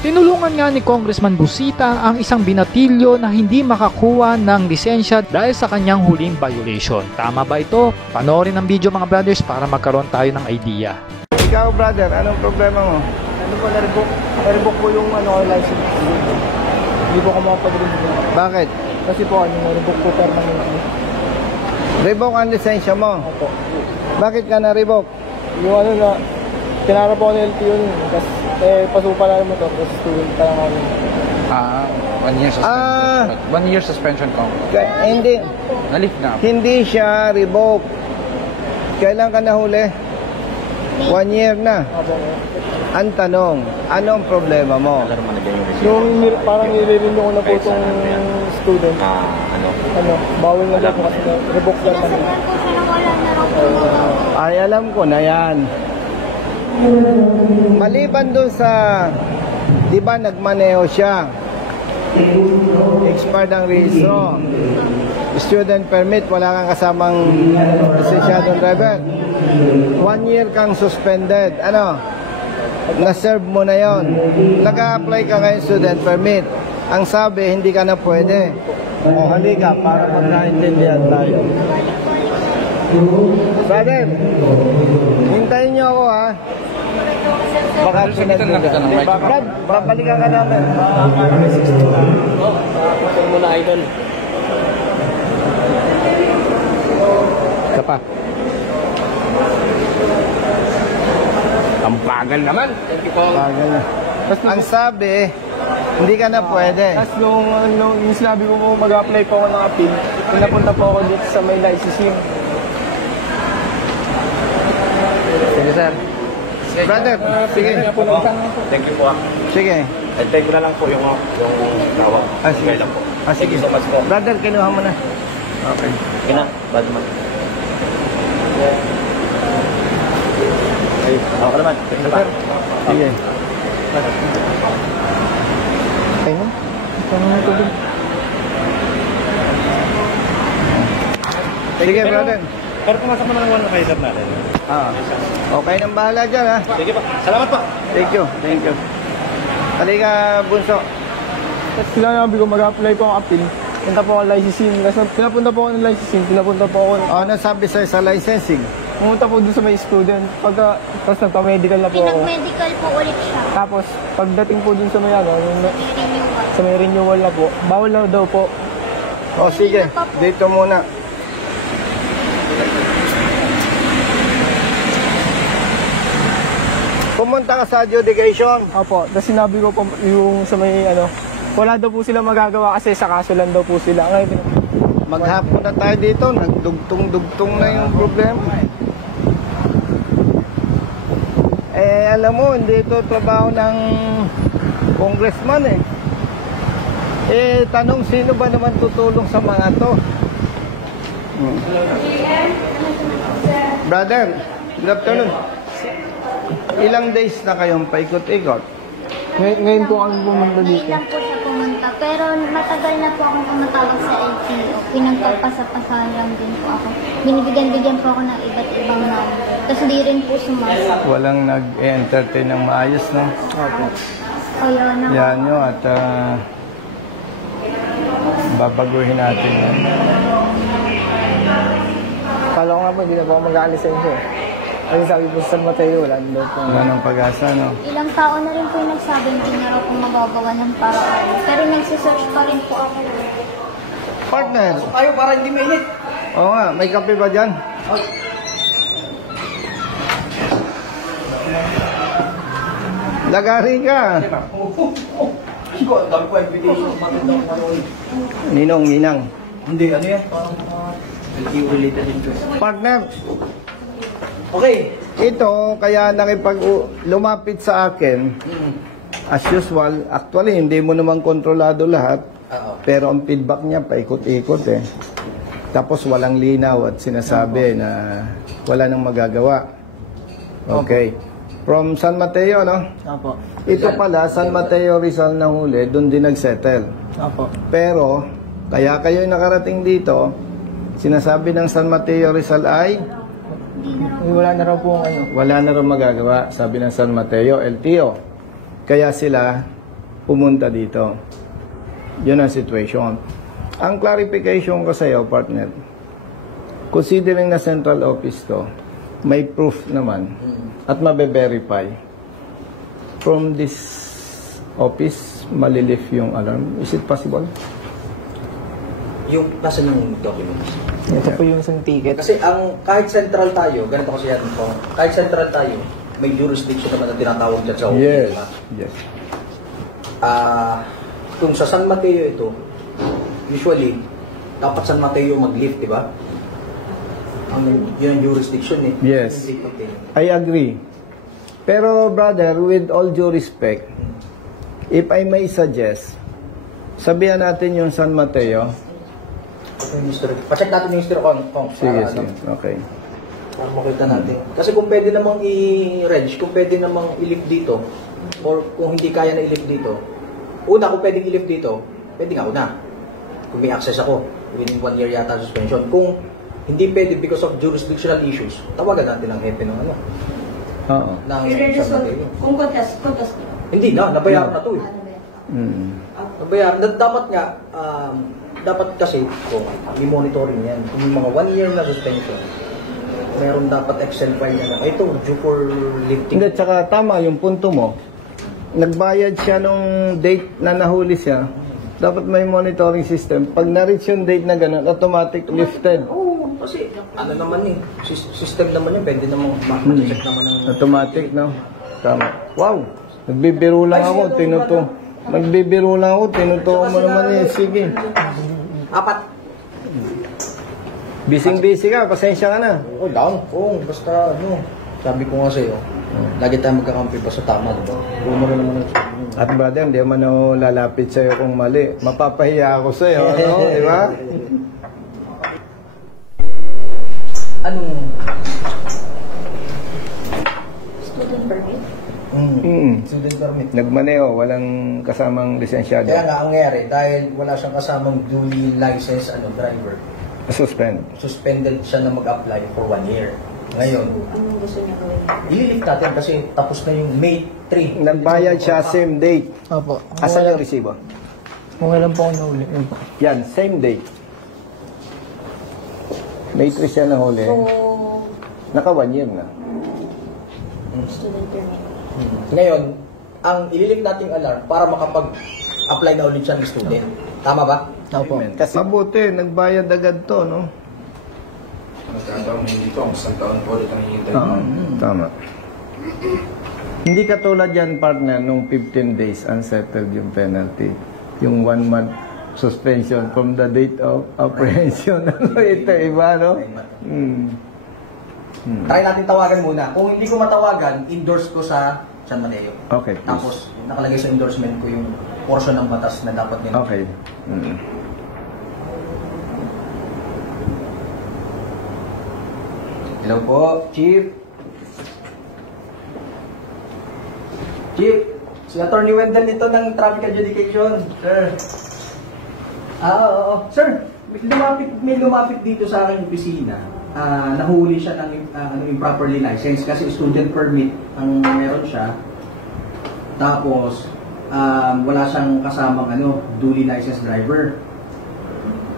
Tinulungan nga ni Congressman Busita ang isang binatilyo na hindi makakuha ng lisensya dahil sa kanyang huling violation. Tama ba ito? Panoorin ang video mga brothers para magkaroon tayo ng idea. Ikaw brother, anong problema mo? Ano po, na-revoke po yung license. Hindi po ako makapag-revoke. Bakit? Kasi po, na-revoke po permanently. Revoke ang lisensya mo? Opo. Bakit ka na-revoke? Yung na, tinara po ako ng LTO nun. Tapos, pasupa lang yung motor. Tapos, student pa lang ako nun. 1 year suspension. 1 year suspension ko. Hindi. Nalift na. Hindi siya revoke. Kailan ka nahuli? 1 year na. Opo. Ang tanong, anong problema mo? Yung parang nire-renew ko na po itong student. Bawal na lang po kasi revoke lang naman. Ay, alam ko na yan. Maliban doon sa, di ba nagmaneho siya? Expired ang reason. Student permit, wala kang kasamang lisensyadong driver. 1 year kang suspended. Ano? Na-serve mo na yon. Nag-a-apply ka ngayon student permit. Ang sabi, hindi ka na pwede. O, halika, para magkaintindihan tayo. Brother, hintayin niyo ako ha. Baka pinagdagan. Brad, babalikan ka namin. Ito muna, idol. Isa pa. Ang bagal naman. Thank you po. Bagal na. Ang sabi, hindi ka na pwede. Tapos yung sinabi ko po mag-apply po ako ng appeal, pinapunta po ako dito sa may licensing. Sige, sir. Brother, sige. Thank you po. Sige. Antay ko na lang po yung tawag. Sige. Lang po. Sige. so much po. Brother, kinuha mo na. Okay. Okay na. Bad man. Ay, ako naman. Isa pa. Sige. Okay na? Ito na ito din. Sige, brother. Pero pumasok mo na ng 1 rider natin. Okay nang bahala dyan ha. Sige pa. Salamat po. Thank you. Thank you. Halika, Bunso. Tapos sinabi ko mag-apply po ang appeal. Punta po ako licensing. Kasi pinapunta po ako ng licensing. Pinapunta po ako. Ano sabi sa'yo sa licensing? Pumunta po doon sa may student. Tapos nagpa-medical na po ako. Pinag-medical po ulit siya. Tapos pagdating po doon sa may sa may renewal na po, bawal na daw po. O sige, dito muna. Pumunta ka sa adjudication. Opo, tapos sinabi ko po yung sa may wala daw po sila magagawa kasi sa kaso lang daw po sila. Ngayon, Maghapon na tayo dito, nagdugtong-dugtong na yung problema. Alam mo, hindi ito trabaho ng congressman eh. Tanong sino ba naman tutulong sa mga to? Brother, good afternoon. Ilang days na kayong paikot-ikot? ngayon po kami pumunta Ngayon dito. lang po siya pumunta. Pero matagal na po akong tumatawag sa LTO. Pinagpapasa-pasahan lang din po ako. Binibigyan-bigyan po ako ng iba't ibang number. Tapos di rin po sumasagot. Walang nag-entertain ng maayos, no? Opo. Kaya na Yan nyo at babaguhin natin yan. Kala ko nga po, hindi na po ako mag-aalisensya. Kasi sabi po sa San Mateo, wala daw po. Wala ng pag-asa, no? ilang tao na rin po yung nagsabi hindi na raw po magagawa ng paraan. Pero nagsisearch pa rin po ako. Partner! Ayaw, para hindi mainit. Oo nga, may kape ba dyan? Lagari ka! Ninong. Hindi, ano yan? Related din. Partner, Okay. ito kaya lumapit sa akin, as usual, actually hindi mo naman kontrolado lahat, pero ang feedback niya paikot-ikot eh. Tapos walang linaw at sinasabi na wala nang magagawa. Okay. From San Mateo, no? Opo. Ito pala, San Mateo Rizal na huli, doon din nagsettle. Opo. Pero, kaya kayo nakarating dito, sinasabi ng San Mateo Rizal ay Wala na raw po wala na rin magagawa, sabi ng San Mateo, LTO. Kaya sila pumunta dito. Yun ang situation. Ang clarification ko sa iyo, partner, considering na central office to, may proof naman at mabe-verify. From this office, malilift yung alarm. Is it possible? Yung nasa ng documents. Ito po yung isang ticket. Kasi kahit central tayo, ganito kasi yan po, kahit central tayo, may jurisdiction naman na tinatawag dyan sa office. Yes. Diba? Yes. Kung sa San Mateo ito, usually, dapat San Mateo mag-lift, di ba? Yun ang jurisdiction eh. Yes. Hindi Mateo. I agree. Pero brother, with all due respect, if I may suggest, sabihan natin yung San Mateo. Pacheck natin yung history kung Sige, sige. Okay. para makita natin. Kasi kung pwede namang i-reg, kung pwede namang i-lift dito, or kung hindi kaya na i-lift dito, una, kung pwedeng i-lift dito, pwede nga una. Kung may access ako, within 1 year yata suspension. Kung hindi pwede because of jurisdictional issues, tawagan natin ang hepe ng ano. Oo. Ng I-register San Mateo. kung contest ko. Hindi na, nabayaran na to eh. Mm. Nabayaran. Dapat nga, dapat kasi, kung may monitoring yan, kung may mga 1 year na suspension, meron dapat Excel file na, ito, due for lifting. Hindi, tsaka tama yung punto mo. Nagbayad siya nung date na nahuli siya. Dapat may monitoring system. Pag na-reach yung date na gano'n, automatic lifted. Oo, kasi ano naman eh, system naman yun, pwede namang ma-check naman ng... Automatic, no? Tama. Wow! Nagbibiro lang ako, tinuto. Nagbibiro lang ako, tinuto mo naman eh. Sige. 4. Busy ka, pasensya ka na. Oh, down. Oo, basta ano, sabi ko nga sa'yo, lagi tayo magkakampi pa sa tama, diba? Bumara naman ang At brother, hindi man ako lalapit sa'yo kung mali. Mapapahiya ako sa'yo, ano? Di ba? anong... Student permit? Student permit. Nagmaneho, walang kasamang lisensyado. Kaya nga, ang nangyari, dahil wala siyang kasamang duly licensed driver, Suspend. suspended siya na mag-apply for 1 year. Ngayon, Anong gusto niya gawin? ililift natin kasi tapos na yung May 3. Nagbayad siya same date. Opo. Asan yung resibo? Kung alam po ako nahuli. Yun po. Yan, same date. May 3 siya nahuli. So, Naka 1 year na. student permit. Ngayon, ang ililift nating alarm para makapag-apply na ulit siya ng student. Tama ba? Opo. Kasi mabuti, nagbayad agad to, no? Magkataon hindi ito, isang taon po ulit ang hihintay. Tama. Hindi katulad yan, partner, nung 15 days unsettled yung penalty. Yung 1 month suspension from the date of apprehension. Ito, iba, no? Try natin tawagan muna. Kung hindi ko matawagan, endorse ko sa San Mateo. Okay, please. Tapos, nakalagay sa endorsement ko yung portion ng batas na dapat nila. Okay. Hello po, Chief. Chief, si Attorney Wendell nito ng Traffic Adjudication. Sir. Oo. Sir, may lumapit dito sa aking opisina. Nahuli siya ng improperly licensed kasi student permit ang meron siya. Tapos, wala siyang kasamang duly licensed driver.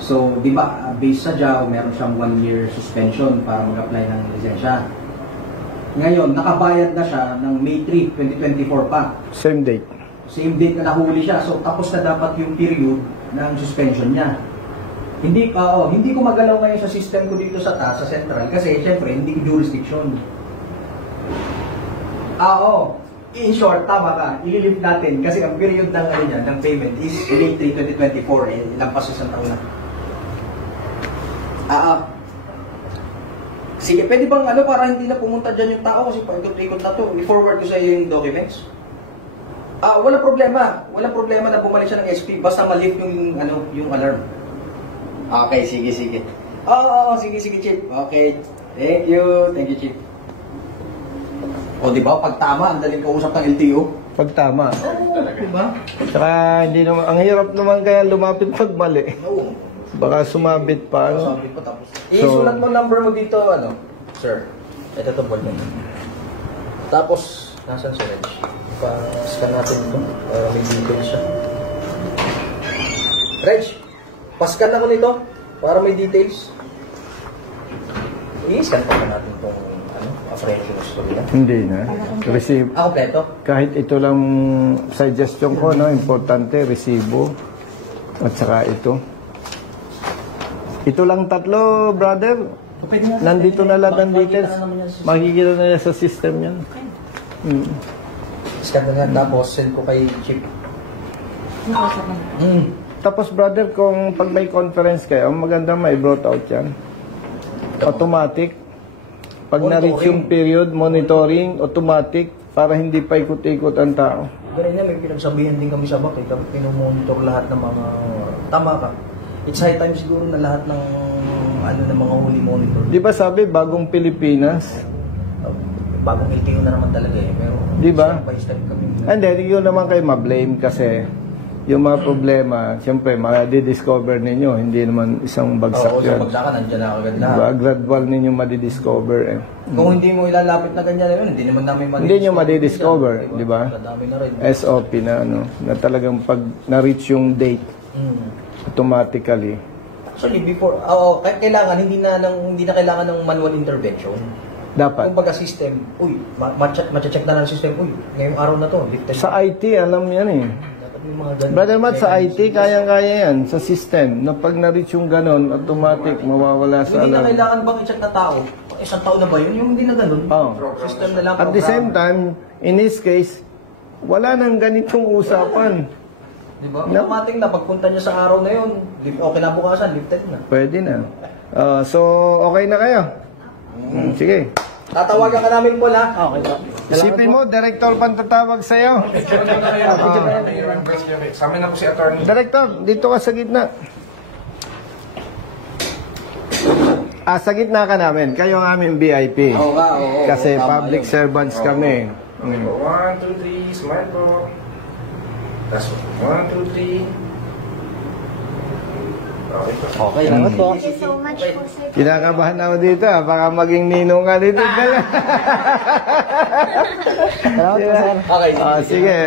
So, di ba, based sa JAW, meron siyang 1 year suspension para mag-apply ng lisensya. Ngayon, nakabayad na siya ng May 3, 2024 pa. Same date. Same date na nahuli siya. So, tapos na dapat yung period ng suspension niya. Hindi ko magalaw ngayon sa system ko dito sa taas, sa central, kasi syempre, hindi ko jurisdiction. In short, tama ka. Ililift natin kasi ang period ng ng payment is May 3, 2024. Ilang pasos ang taon na. Sige, pwede bang para hindi na pumunta dyan yung tao kasi paikot-ikot na to. I-forward ko sa iyo yung documents. Wala problema. Wala problema na bumalik siya ng SP basta ma-lift yung alarm. Okay, sige. Sige, Chief. Okay. Thank you, Chief. O, di ba? Pag tama, ang daling kausap ng LTO. Pag tama. Diba? Saka hindi naman, ang hirap naman kaya lumapit pag mali. Oo. Baka sumabit pa, ano? Sabi pa tapos. Isulat mo number mo dito, sir. Ito to, ball mo. Tapos, nasan si Reg? Pa-scan natin ito. Para may details siya. Reg, pa-scan ako nito. Para may details. I-scan pa natin itong apprehension history na. Hindi na. Receive. Kompleto. Kahit ito lang suggestion ko, no? Importante, resibo. At saka ito. Ito lang tatlo, brother. Nandito na lahat ng details. Makikita na yan sa system yan. Scan na nga. Tapos, send ko kay Chip. Tapos, brother, kung pag may conference kayo, ang maganda may brought out yan. Automatic. Pag na-reach yung period, monitoring, automatic, para hindi pa ikot-ikot ang tao. Ganun na, may pinagsabihan din kami sa BAC. Pinomonitor lahat ng mga... Tama ka. It's high time siguro na lahat ng ng mga huli monitor. Di ba sabi, bagong Pilipinas? Bagong LTO na naman talaga eh. Pero di ba? step by step kami. And then, hindi ko naman kayo ma-blame kasi yung mga problema, siyempre, ma-discover ninyo. Hindi naman isang bagsak Oo, yan. sa bagsakan, nandiyan na agad lahat. Diba? Gradual ninyo ma-discover eh. Kung hindi mo ilalapit na ganyan yun, hindi naman namin Hindi nyo ma-discover, di ba? Madami na rin. SOP na na talagang pag na-reach yung date, automatically. Actually, before, kailangan, hindi na kailangan ng manual intervention. Dapat. Kung baga system, ma-check na ng system, ngayong araw na to, lifted. Sa IT, alam yan eh. Dapat yung mga ganun. Brother Matt, sa IT, kayang-kaya yan. Sa system, na pag na-reach yung ganon, automatic, mawawala sa Hindi na alam. kailangan bang i-check na tao? Isang taon na ba yun? Yung hindi na ganun. Oh. System na lang. At the program. same time, in this case, wala nang ganitong usapan. Diba? Automatic na, pagpunta niya sa araw na yun, kinabukasan, lifted na. Pwede na. So, okay na kayo? Sige. Tatawagan ka namin po ha. Okay po. Isipin mo, director pang tatawag sa'yo. Sa amin ako si attorney. Director, dito ka sa gitna. Sa gitna ka namin. Kayo ang aming VIP. Oo nga, oo. Kasi Tama public yun. servants kami. Okay po. 1, 2, 3, smile po. Tapos 1, 2, 3. Okay po. Okay, salamat po. Thank you so much po, sir. Kinakabahan ako dito. Baka maging ninong ka dito. Salamat po, sir. Okay. Sige.